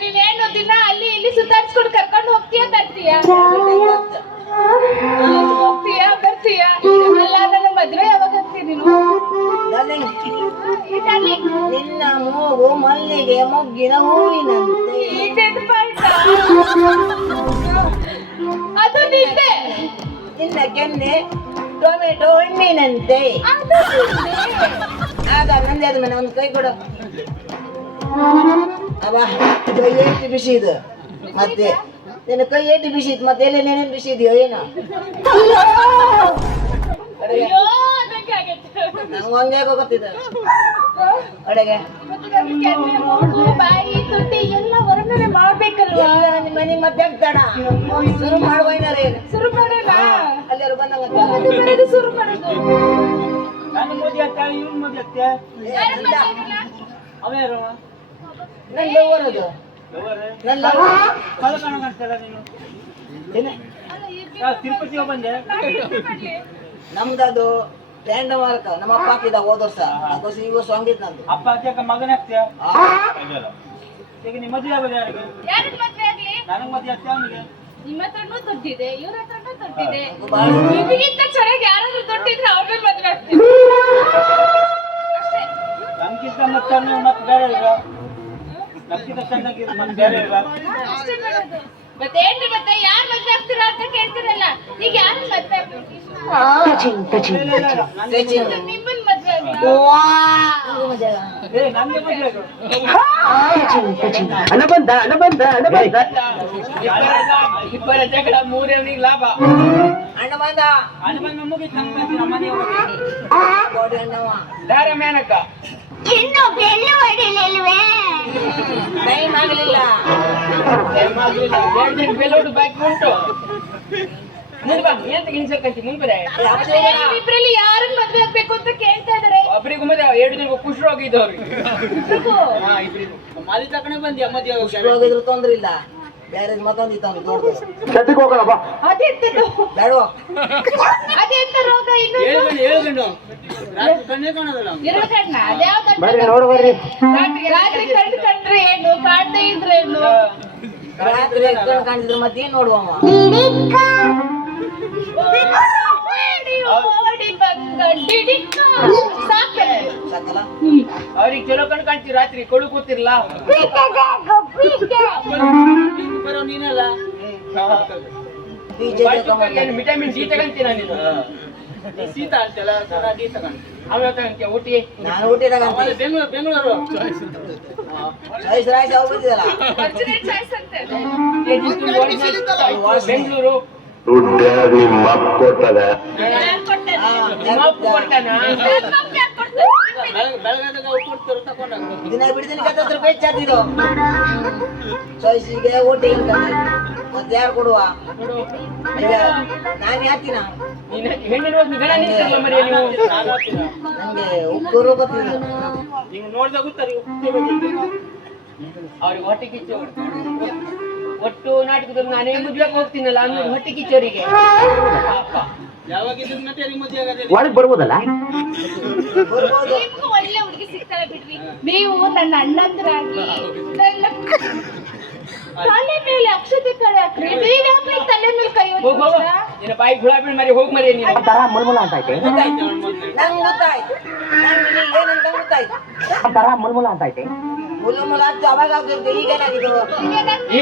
ನೀನೇನು ದಿನ ಅಲ್ಲಿ ಇಲ್ಲಿ ಸುತ್ತಾಡ್ಸ್ಕೊಂಡು ಕರ್ಕೊಂಡು ಹೋಗ್ತೀಯ ತರ್ತೀಯ ಹೋಗ್ತೀಯ ಬರ್ತೀಯ? ಅಲ್ಲ ನನ್ನ ಮದ್ವೆ ಯಾವಾಗ ಆಗ್ತೀನಿ ನೀನು? ನಿನ್ನ ಮೂಗು ಮಲ್ಲಿಗೆ ಮೊಗ್ಗಿನ ಹೂವಿನಂತೆ. ಅದು ನಿಂದೆ. ನಿನ್ನ ಕೆನ್ನೆ ಟೊಮೆಟೊ ಹಣ್ಣಿನಂತೆ ಅದು. ಆಗ ನಂದೇ ಆದ ಮೇಲೆ ಒಂದು ಕೈ ಕೊಡು. ಅವ ಕೈ ಏಟು ಬಿಸಿ ಇದು ಮತ್ತೆ ನಿನ್ನ ಕೈ ಏಟು ಬಿಸಿ ಇತ್ತು ಮತ್ತೆ ಎಲ್ಲ ಏನೇನು ಬಿಸಿ ಇದೆಯೋ ಏನೋ ನಂಗೆ ಹಂಗೆ ಗೊತ್ತಿದೆ ಅಡಗೆ. ಮಾಡ್ಬೇಕಲ್ವಾ? ನಿಮ್ಮ ಮನೆ ಮತ್ತೆ ಆಗ್ತಾಡ ಶುರು ಮಾಡುವ ಏನಾರ ಏನು? ಶುರು ಮಾಡೋಣ. ಅಲ್ಲಿಯವರು ಬಂದಂಗ ಅದು ಶುರು ಮಾಡೋದು. ನಾನು ಮೋದಿ ಆಗ್ತಾ ಇವ್ನು ಮೋದಿ ಮಾತಾಡಿಲ್ಲ? ಅವ ಯಾರು? ನನ್ನ ಲವರದು ನನ್ನ ಲವರ್ ನೀನು. ಅಲ್ಲ, ತಿರುಪತಿ ಹೋಗ್ ಬಂದೆ? ಮಾಡ್ಲಿ? ನಮ್ದದು ಟ್ಯಾಂಡ ಮಾರ್ಕ ನಮ್ಮ ಅಪ್ಪ ಹಾಕಿದ ಹೋದ ವರ್ಷ. ಅದಕ್ಕೋಸ್ಕರ ಈ ವರ್ಷ ಹಂಗಿತ್ತು ನಂದು. ಅಪ್ಪ ಅಜ್ಜಕ್ಕ ಮಗನ ಹಾಕ್ತೀಯ ಈಗ ನಿಮ್ಮ ಮದುವೆ ಆಗೋದು ಯಾರಿಗೆ? ಯಾರಿಗ್ ಮದ್ವೆ ಆಗ್ಲಿ? ನನಗೆ ಮದುವೆ ಆಗ್ತೀಯ ಅವನಿಗೆ. ನಿಮ್ಮ ಹತ್ರನೂ ದುಡ್ಡಿದೆ ಇವ್ರ ಹತ್ರನೂ ಭಾಳ ನಿಮಗಿಂತ ಚೆನ್ನಾಗಿ ಯಾರಾದ್ರೂ ದೊಡ್ಡಿದ್ರೆ ಅವ್ರ ಮೇಲೆ ಮದ್ವೆ ನಮ್ಗಿಂತ ಮತ್ತೆ ಯಾರು ಮತ್ತೆ ಬೇರೆ ನಮ್ಗಿಂತ ಮತ್ತೆ ಬೇರೆ ಇಲ್ಲ ಅಷ್ಟೇ ಮಾಡೋದು. ಮತ್ತೆ ಏನ್ರಿ ಮತ್ತೆ? ಯಾರ್ ಮದ್ವೆ ಆಗ್ತೀರಾ ಅಂತ ಕೇಳ್ತಿರಲ್ಲ. ಈಗ ಯಾರು ಮದ್ವೆ ಆಗ್ಬೇಕು? ಇಲ್ಲ, ಇಲ್ಲ, ಇಲ್ಲ. ಇಲ್ಲ. ಆಗು ಹಣ ಬಂದ ಹಣ ಬಂದ ಹಣ ಬಂದ ಇಬ್ಬರ ಜಗಳ ಮೂರವನಿಗೆ ಲಾಭ ಅಣ್ಣ ಬಂದ ಅಣ್ಣ ಬಂದ ಮುಗಿತು ನಮ್ಮ ನಮ್ಮ ಮನೆ ಹೋಗಿ ಕೋಡಿ ಅಣ್ಣವ ದಾರ ಮೇನಕ ಟೈಮ್ ಆಗಲಿಲ್ಲ ಎರಡು ದಿನ ಬೆಲ್ಲೋಡು ಬಾಕಿ ಉಂಟು ಮುಂದೆ ಇಬ್ರಲ್ಲಿ ಯಾರನ್ನ ಮದ್ವೆ ಆಗ್ಬೇಕು ಅಂತ ಕೇಳ್ತಾ ಇದಾರೆ ಒಬ್ಬರಿಗೂ ಮತ್ತೆ ಎರಡು ದಿನ ಖುಷಿ ರೋಗ ಅವ್ರಿಗೆ ಮಾಲಿ ತಕೊಂಡೆ ಬಂದಿ ಅಮ್ಮದಿ? ಹೋಗಿದ್ರು ತೊಂದ್ರೆ ಇಲ್ಲ. ಬೇರೆ ಮತ್ತೊಂದು ಇತ್ತು ಅವ್ನು ದೊಡ್ಡದು. ಸದ್ಯಕ್ಕೆ ಹೋಗೋಣ ಬಾ. ಅದೆಂತದು ಬೇಡವಾ? ಅದೆಂತ ರೋಗ ಏಳು ರಾತ್ರಿ ಕಣ್ಣೇ ಕಾಣೋದಲ್ಲ ಅವ್ನು. ಎರಡು ಕಣ್ಣ ಅದ್ಯಾವ್ದು ಬರ್ರಿ ನೋಡು ಬರ್ರಿ. ರಾತ್ರಿ ಕಣ್ಣು ಕಂಡ್ರೆ ಏನು? ಕಾಣ್ದೇ ಇದ್ರೆ ಏನು? ರಾತ್ರಿ ಕಣ್ ಕಾಣಿದ್ರೆ ಮತ್ತೆ ಏನ್ ಅವ್ರಿಗೆ ಚಲೋ ಕಣ್ ಕಾಣ್ತೀವಿ ರಾತ್ರಿ ಕೊಡು ಕೂತಿರ್ಲ? ಬರೋ ನೀನಲ್ಲ? ವಿಟಮಿನ್ ಡಿ ತಗಂತೀನ ನೀನು? ಶೀತ ಅಂತಲ್ಲ ನೀ ತಗೊಂಡು ಆಮೇಲೆ ತಗಂತೀಯ ಊಟಿ? ನಾನು ಆಮೇಲೆ ಬೆಂಗಳೂರು. ಬೆಂಗಳೂರು. ದುಡ್ಡು? ನಿಮ್ಮ ಅಪ್ಪ ತಗೊಂಡಾಗ ದಿನ ಬಿಡ್ದಿನ ಹತ್ತು ರೂಪಾಯಿ ಹೆಚ್ಚಾತಿದ್ದು ಚಾಯ್ಸಿಗೆ ಓಟಿ ಇರ್ತಾನೆ ಮತ್ತೆ ಯಾರು ಕೊಡುವ? ನಾನು ಹಾಕ್ತೀನಿ. ನಂಗೆ ಉಕ್ಕೂರು ಗೊತ್ತಿಲ್ಲ ನೋಡ್ದಾಗ ಗೊತ್ತಾರೆ ಅವ್ರಿಗೆ ಹೊಟ್ಟೆ ಕಿಚ್ಚು. ಒಟ್ಟು ನಾಟಕದಲ್ಲಿ ನಾನೇ ಮುದ್ದೆ ಹೋಗ್ತೀನಲ್ಲ ಅನ್ನೋದು ಹೊಟ್ಟೆ ಕಿಚ್ಚೋರಿಗೆ. ಒಳಗ್ ಬರ್ಬೋದಲ್ಲ? ಒಳ್ಳೆ ಹುಡುಗಿ ಸಿಗ್ತಾಳೆ ಬಿಡ್ರಿ. ನೀವು ನನ್ನ ಅಣ್ಣಂದ್ರಾಗಿ ತಲೆ ಮೇಲೆ ಅಕ್ಷತೆ ಕಳೆ ಹಾಕ್ರಿ. ನೀವ್ ಯಾಕೆ ತಲೆ ಮೇಲೆ ಕೈ ಹೋಗ್ ಹೋಗು? ನಿನ್ನ ಬಾಯಿ ಗುಲಾಬಿ ಮರಿ ಹೋಗ್ ಮರಿ ನೀನು. ಒಂಥರ ಮುಲ್ಮುಲ ಅಂತ ಐತೆ. ನಂಗೆ ಗೊತ್ತಾಯ್ತು ನಂಗೆ ಏನಂತ ಗೊತ್ತಾಯ್ತು. ಒಂಥರ ಮುಲ್ಮುಲ ಅಂತ ಐತೆ. ಮುಲ್ಮುಲ ಮುಲ ಹತ್ತು ಅವಾಗ ಆಗಿದ್ದು ಈಗೇನಾಗಿದ್ದು ಈ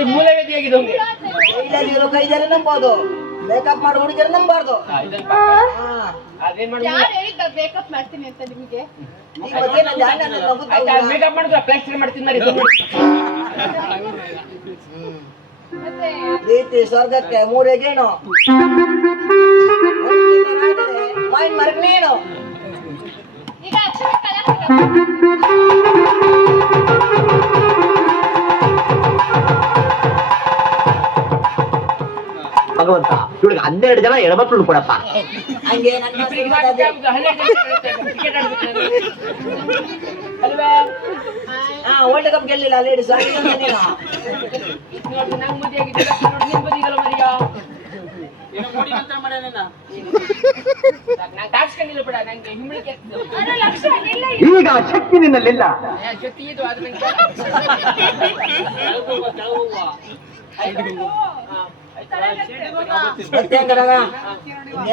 ನಂಬೋದು. ಮೇಕಪ್ ಮಾಡಿ ಹುಡುಗಿಯರು ನಂಬಾರ್ದು. ಯಾರು ಹೇಳಿದ್ದ ಬೇಕಪ್ ಮಾಡ್ತೀನಿ ಅಂತ ನಿಮಗೆ? ಮೇಕಪ್ ಮಾಡಿದ್ರೆ ಪ್ಲಾಸ್ಟರ್ ಮಾಡ್ತೀನಿ ಪ್ರೀತಿ ಸ್ವರ್ಗಕ್ಕೆ ಮೂರೇ ಗೇಣು ಮೈನ್ ಮರಕ್ ನೀನು ಈಗ ಅಕ್ಷತೆ ಕಳೆ ಹಾಕ್ಬೇಕು. ಭಗವಂತ ಇವಳಿಗೆ ಹನ್ನೆರಡು ಜನ ಹೆಣ್ಮಕ್ಳು ಕೊಡಪ್ಪ. ಹಂಗೆ ಅಲ್ವಾ? ಹಾ ವರ್ಲ್ಡ್ ಕಪ್ ಗೆಲ್ಲಿಲ್ಲ ಲೇಡೀಸ್ ನೋಡಿ ನಂಗೆ ಮದುವೆ ಆಗಿದೆ ನೋಡಿ ನಿನ್ ಬದಿಗಲ್ಲ ಮರಿಯ ಏನೋ ಮೋಡಿ ಮಂತ್ರ ಮಾಡ್ಯಾನೇನ ನಂಗೆ ತಾಡ್ಸ್ಕೊಂಡಿಲ್ಲ ಬಿಡ ನಂಗೆ ಈಗ ಶಕ್ತಿ ನಿನ್ನಲ್ಲಿಲ್ಲ. ಶಕ್ತಿ ಇದು ಅದು ನಂಗೆ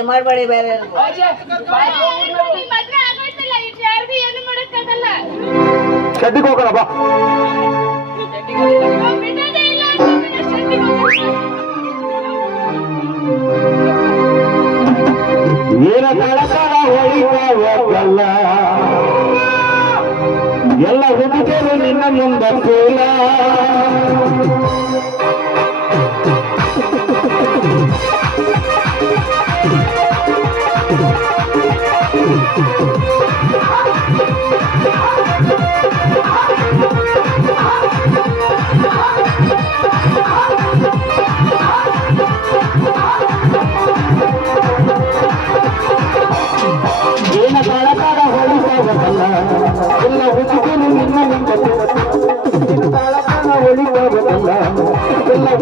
ಮಾಡಬೇಡಿ ಬೇರೆ ಯಾರಿಗೂ. ಈ ಮದ್ವೆ ಆಗೋಯ್ತಲ್ಲ ಇನ್ನು ಯಾರಿಗೂ ಏನು ಮಾಡಕ್ಕಾಗಲ್ಲ ಶೆಡ್ಡಿಗೆ ಹೋಗೋಣ ಬಾ. ಏನ ಕಳಕಳ ಹೊಳಿತಾವಲ್ಲ ಎಲ್ಲ ಹುಡುಗರು ನಿನ್ನ ಮುಂದ ಕೂಲ. ಏನ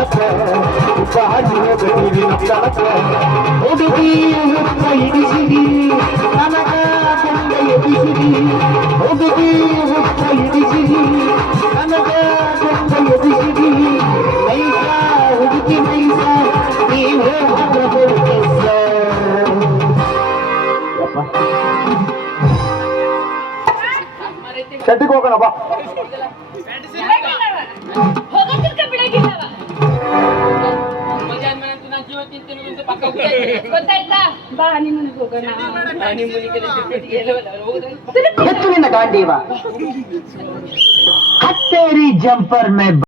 ನನ್ನ ಕಲಪ ಉಪ್ಪ ಹಾಕಿ ಹೋಗತೀವಿ ನಕ್ಕಲಪ ಹುಡುಗಿ ಹುಡುಗ ಇಡಿಸಿರಿ ನನಗ ಗಂಡ ಎದಿಸಿರಿ ಹುಡುಗಿ ಹುಡುಗ ಇಡಿಸಿರಿ ನನಗ ಗಂಡ ಎದಿಸಿರಿ ನೈಸ ಹುಡುಗಿ ನೈಸ ನೀವು ಹೋಗಬಹುದು ಶೆಟ್ಟಿಗೆ ಹೋಗೋಣ ಬಾ ಗೊತ್ತಾಯ್ತಾ? ಬಾ ನಿಮ್ಮನಿಗೆ ಹೋಗೋಣ. ನಿಮ್ಮ ಮನೆಗೆ ಜೊತೆಗೆ ಎಲ್ಲ ಹೋದ್ರೆ ಹೆಚ್ಚು ನಿನ್ನ ಗಾಂಡೀವ ಹತ್ತೇರಿ ಜಂಪರ್ ಮೇ